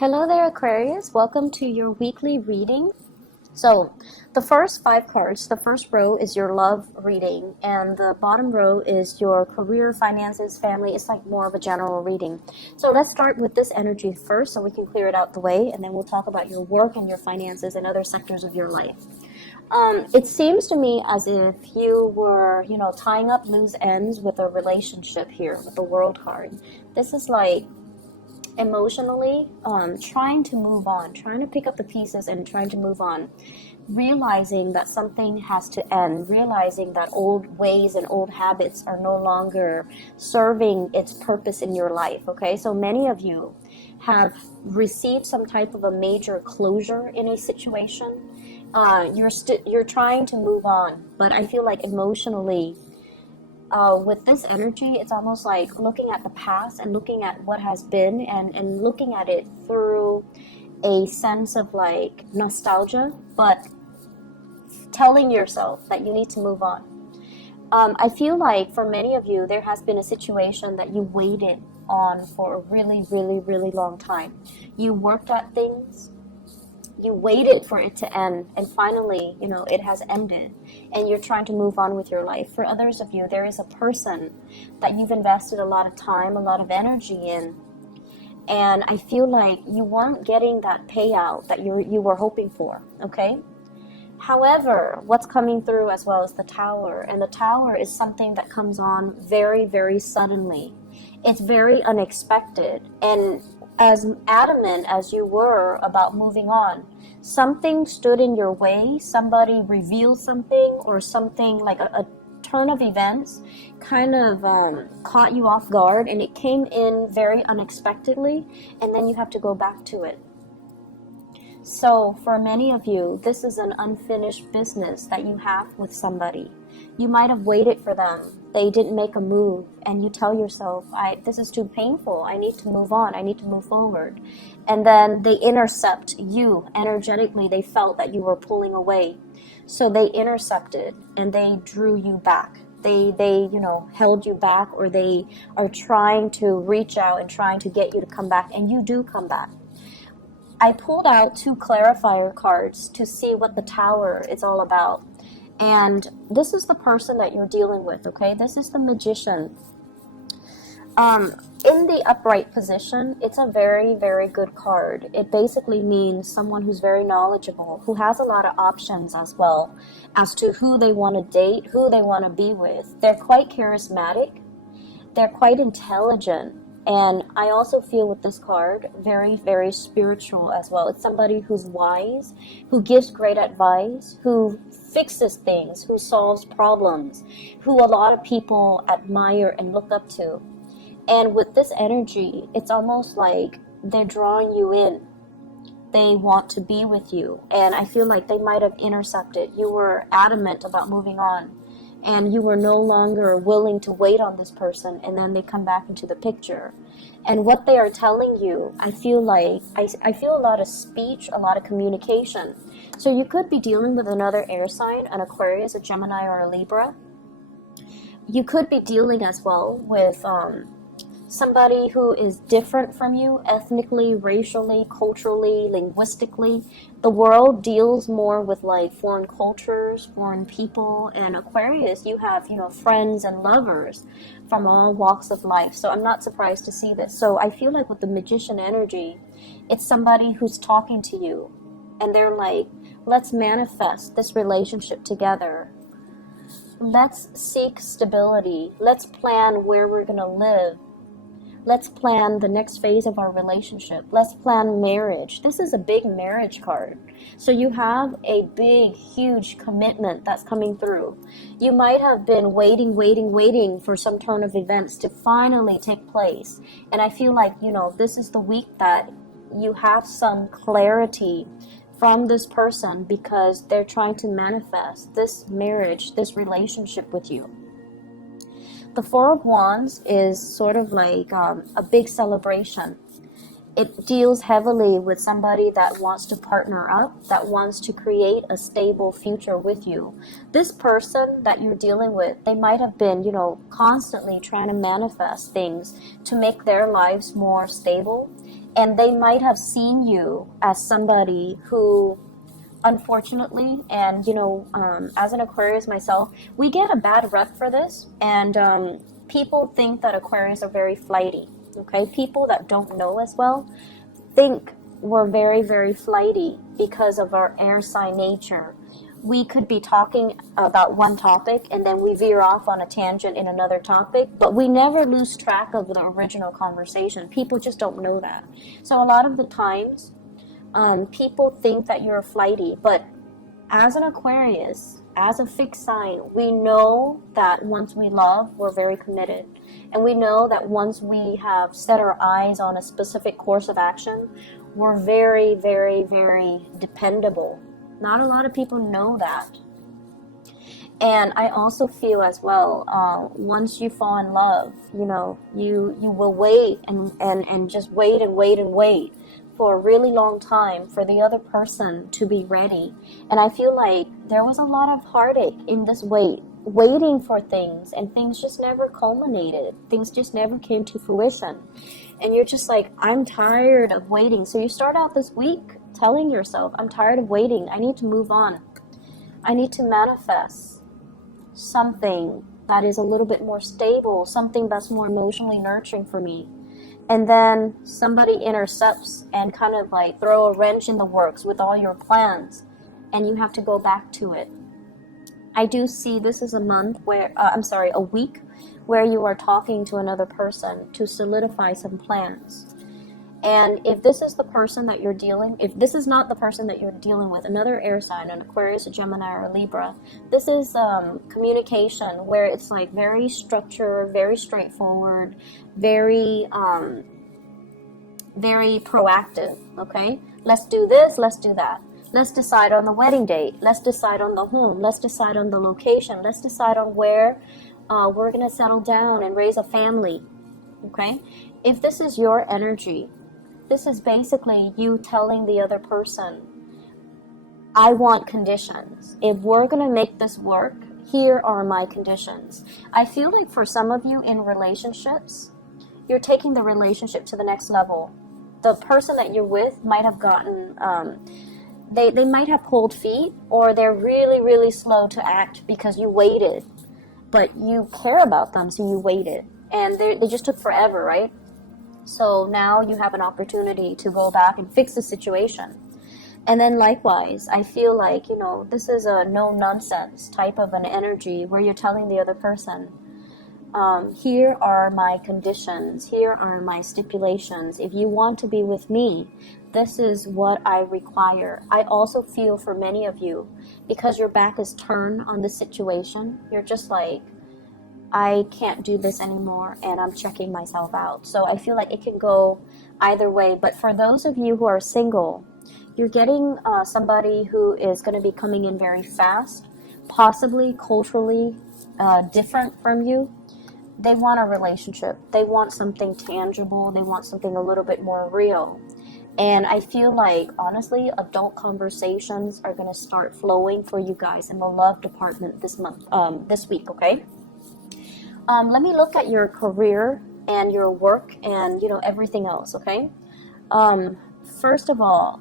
Hello there, Aquarius. Welcome to your weekly reading. So, the first 5 cards, the first row is your love reading, and the bottom row is your career, finances, family. It's like more of a general reading. So, let's start with this energy first so we can clear it out the way, and then we'll talk about your work and your finances and other sectors of your life. It seems to me as if you were, tying up loose ends with a relationship here with the World card. This is like emotionally trying to move on, trying to pick up the pieces and trying to move on, realizing that something has to end, realizing that old ways and old habits are no longer serving its purpose in your life. Okay, so many of you have received some type of a major closure in a situation. You're trying to move on, but I feel like emotionally, with this energy, it's almost like looking at the past and looking at what has been and looking at it through a sense of like nostalgia, but telling yourself that you need to move on. I feel like for many of you, there has been a situation that you waited on for a really, really, really long time. You worked at things. You waited for it to end, and finally, it has ended, and you're trying to move on with your life. For others of you, there is a person that you've invested a lot of time, a lot of energy in, and I feel like you weren't getting that payout that you were hoping for, okay? However, what's coming through as well is the Tower, and the Tower is something that comes on very, very suddenly. It's very unexpected, and as adamant as you were about moving on, something stood in your way, somebody revealed something, or something like a turn of events kind of caught you off guard, and it came in very unexpectedly, and then you have to go back to it. So for many of you, this is an unfinished business that you have with somebody. You might have waited for them. They didn't make a move, and you tell yourself, this is too painful. I need to move on. I need to move forward. And then they intercept you energetically. They felt that you were pulling away. So they intercepted and they drew you back. They held you back, or they are trying to reach out and trying to get you to come back, and you do come back. I pulled out 2 clarifier cards to see what the Tower is all about. And this is the person that you're dealing with, okay? This is the Magician. In the upright position, it's a very, very good card. It basically means someone who's very knowledgeable, who has a lot of options as well as to who they want to date, who they want to be with. They're quite charismatic. They're quite intelligent. And I also feel with this card, very, very spiritual as well. It's somebody who's wise, who gives great advice, who fixes things, who solves problems, who a lot of people admire and look up to. And with this energy, it's almost like they're drawing you in. They want to be with you. And I feel like they might have intercepted. You were adamant about moving on, and you were no longer willing to wait on this person, and then they come back into the picture. And what they are telling you, I feel like, I feel a lot of speech, a lot of communication. So you could be dealing with another air sign, an Aquarius, a Gemini, or a Libra. You could be dealing as well with somebody who is different from you, ethnically, racially, culturally, linguistically. The world deals more with like foreign cultures, foreign people, and Aquarius, you have, friends and lovers from all walks of life. So I'm not surprised to see this. So I feel like with the Magician energy, it's somebody who's talking to you, and they're like, let's manifest this relationship together. Let's seek stability. Let's plan where we're going to live. Let's plan the next phase of our relationship. Let's plan marriage. This is a big marriage card. So you have a big, huge commitment that's coming through. You might have been waiting for some turn of events to finally take place. And I feel like, this is the week that you have some clarity from this person, because they're trying to manifest this marriage, this relationship with you. The Four of Wands is sort of like a big celebration. It deals heavily with somebody that wants to partner up, that wants to create a stable future with you. This person that you're dealing with, they might have been, constantly trying to manifest things to make their lives more stable. And they might have seen you as somebody who, unfortunately, and as an Aquarius myself, we get a bad rep for this, and people think that Aquarius are very flighty. Okay, people that don't know as well think we're very, very flighty because of our air sign nature. We could be talking about one topic and then we veer off on a tangent in another topic, but we never lose track of the original conversation. People just don't know that. So a lot of the times, people think that you're flighty, but as an Aquarius, as a fixed sign, we know that once we love, we're very committed. And we know that once we have set our eyes on a specific course of action, we're very, very, very dependable. Not a lot of people know that. And I also feel as well, once you fall in love, you will wait and just wait and wait and wait for a really long time for the other person to be ready. And I feel like there was a lot of heartache in this waiting for things, and things just never culminated. Things just never came to fruition. And you're just like, I'm tired of waiting. So you start out this week telling yourself, I'm tired of waiting. I need to move on. I need to manifest something that is a little bit more stable, something that's more emotionally nurturing for me. And then somebody intercepts and kind of like throw a wrench in the works with all your plans, and you have to go back to it. I do see this is a a week where you are talking to another person to solidify some plans. And if this is the person that if this is not the person that you're dealing with, another air sign, an Aquarius, a Gemini, or a Libra, this is communication where it's like very structured, very straightforward, very, very proactive, okay? Let's do this, let's do that. Let's decide on the wedding date. Let's decide on the home. Let's decide on the location. Let's decide on where we're going to settle down and raise a family, okay? If this is your energy, this is basically you telling the other person, I want conditions. If we're going to make this work, here are my conditions. I feel like for some of you in relationships, you're taking the relationship to the next level. The person that you're with might have gotten, they might have cold feet, or they're really, really slow to act because you waited. But you care about them, so you waited. And they just took forever, right? So now you have an opportunity to go back and fix the situation. And then likewise, I feel like, this is a no-nonsense type of an energy where you're telling the other person, here are my conditions, here are my stipulations. If you want to be with me, this is what I require. I also feel for many of you, because your back is turned on the situation, you're just like, I can't do this anymore, and I'm checking myself out. So I feel like it can go either way. But for those of you who are single, you're getting somebody who is going to be coming in very fast, possibly culturally different from you. They want a relationship. They want something tangible. They want something a little bit more real. And I feel like, honestly, adult conversations are going to start flowing for you guys in the love department this week, okay? Let me look at your career and your work and, everything else, okay? First of all,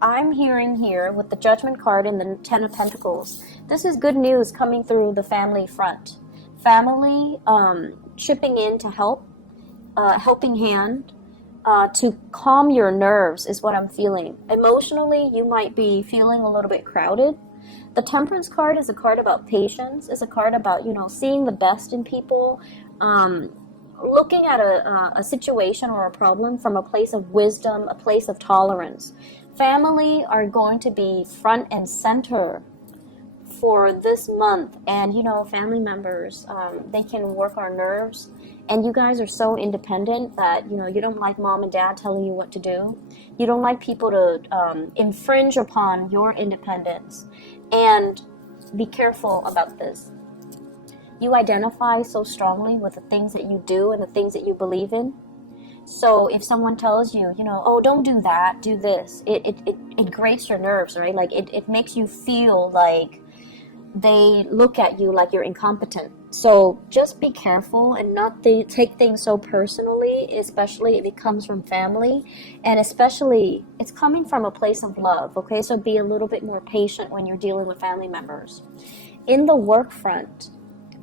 I'm hearing here with the Judgment card and the Ten of Pentacles, this is good news coming through the family front. Family chipping in to help, helping hand, to calm your nerves is what I'm feeling. Emotionally, you might be feeling a little bit crowded. The Temperance card is a card about patience. It's a card about, seeing the best in people, looking at a situation or a problem from a place of wisdom, a place of tolerance. Family are going to be front and center for this month. And, family members, they can work our nerves. And you guys are so independent that, you don't like mom and dad telling you what to do. You don't like people to infringe upon your independence. And be careful about this. You identify so strongly with the things that you do and the things that you believe in. So if someone tells you, oh, don't do that, do this, it grates your nerves, right? Like it makes you feel like they look at you like you're incompetent. So just be careful and not take things so personally, especially if it comes from family, and especially it's coming from a place of love, okay? So be a little bit more patient when you're dealing with family members. In the work front,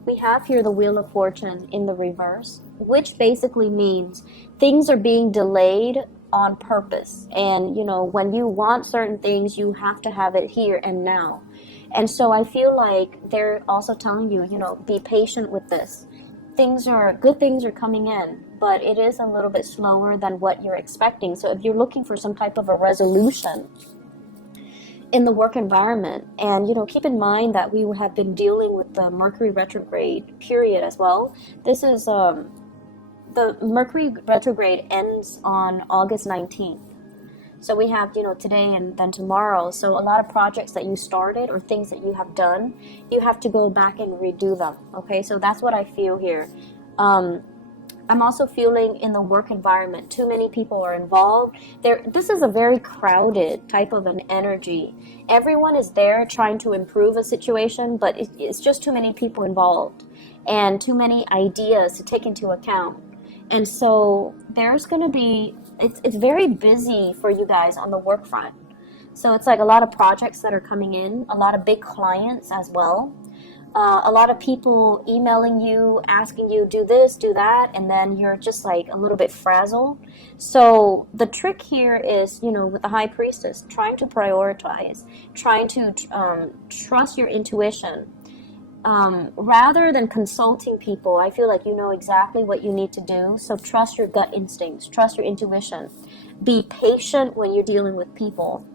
we have here the Wheel of Fortune in the reverse, which basically means things are being delayed on purpose. And, you know, when you want certain things, you have to have it here and now. And so I feel like they're also telling you, you know, be patient with this. Good things are coming in, but it is a little bit slower than what you're expecting. So if you're looking for some type of a resolution in the work environment, and, you know, keep in mind that we have been dealing with the Mercury retrograde period as well. This is, the Mercury retrograde ends on August 19th. So we have, you know, today and then tomorrow. So a lot of projects that you started or things that you have done, you have to go back and redo them. Okay, so that's what I feel here. I'm also feeling in the work environment, too many people are involved. This is a very crowded type of an energy. Everyone is there trying to improve a situation, but it's just too many people involved and too many ideas to take into account. And so there's going to be, it's very busy for you guys on the work front. So it's like a lot of projects that are coming in, a lot of big clients as well. A lot of people emailing you, asking you, do this, do that, and then you're just like a little bit frazzled. So the trick here is, you know, with the High Priestess, trying to prioritize, trying to trust your intuition. Rather than consulting people, I feel like you know exactly what you need to do. So trust your gut instincts, trust your intuition. Be patient when you're dealing with people.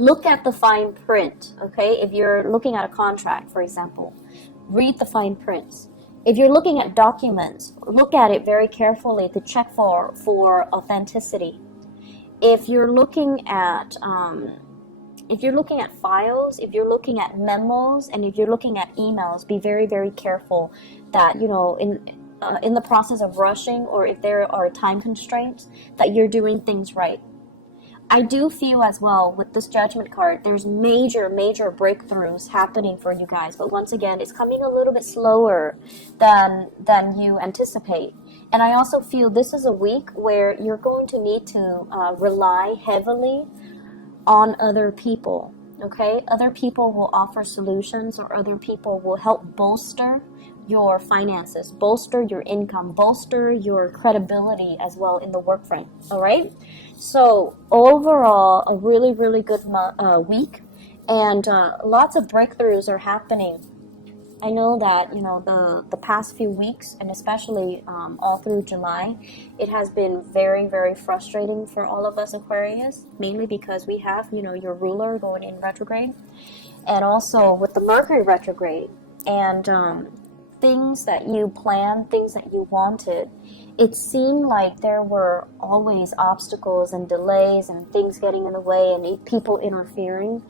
Look at the fine print, okay? If you're looking at a contract, for example, read the fine prints. If you're looking at documents, look at it very carefully to check for authenticity. If you're looking at files, if you're looking at memos, and if you're looking at emails, be very, very careful that, you know, in the process of rushing, or if there are time constraints, that you're doing things right. I do feel as well with this Judgment card, there's major, major breakthroughs happening for you guys. But once again, it's coming a little bit slower than you anticipate. And I also feel this is a week where you're going to need to rely heavily on other people, okay? Other people will offer solutions, or other people will help bolster your finances, bolster your income, bolster your credibility as well in the work front, all right? So overall, a really, really good week, and lots of breakthroughs are happening. I know that, you know, the past few weeks, and especially all through July, it has been very, very frustrating for all of us Aquarius, mainly because we have, you know, your ruler going in retrograde, and also with the Mercury retrograde, and things that you planned, things that you wanted, it seemed like there were always obstacles and delays and things getting in the way and people interfering.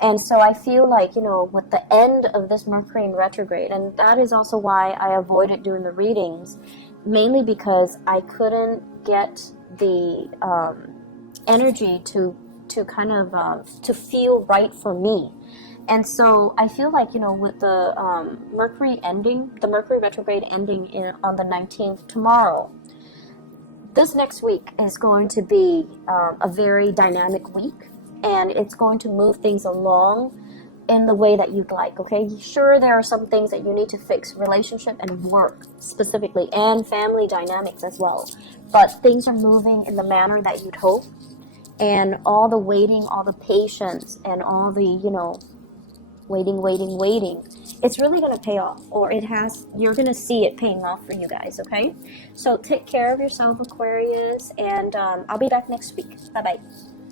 And so I feel like, you know, with the end of this Mercury in retrograde, and that is also why I avoided doing the readings, mainly because I couldn't get the energy to kind of to feel right for me. And so I feel like, you know, with the Mercury ending, the Mercury retrograde ending on the 19th tomorrow, this next week is going to be a very dynamic week, and it's going to move things along in the way that you'd like, okay? Sure, there are some things that you need to fix, relationship and work specifically, and family dynamics as well, but things are moving in the manner that you'd hope, and all the waiting, all the patience, and all the, you know, waiting, it's really going to pay off, or you're going to see it paying off for you guys, okay? So take care of yourself, Aquarius, and I'll be back next week. Bye-bye.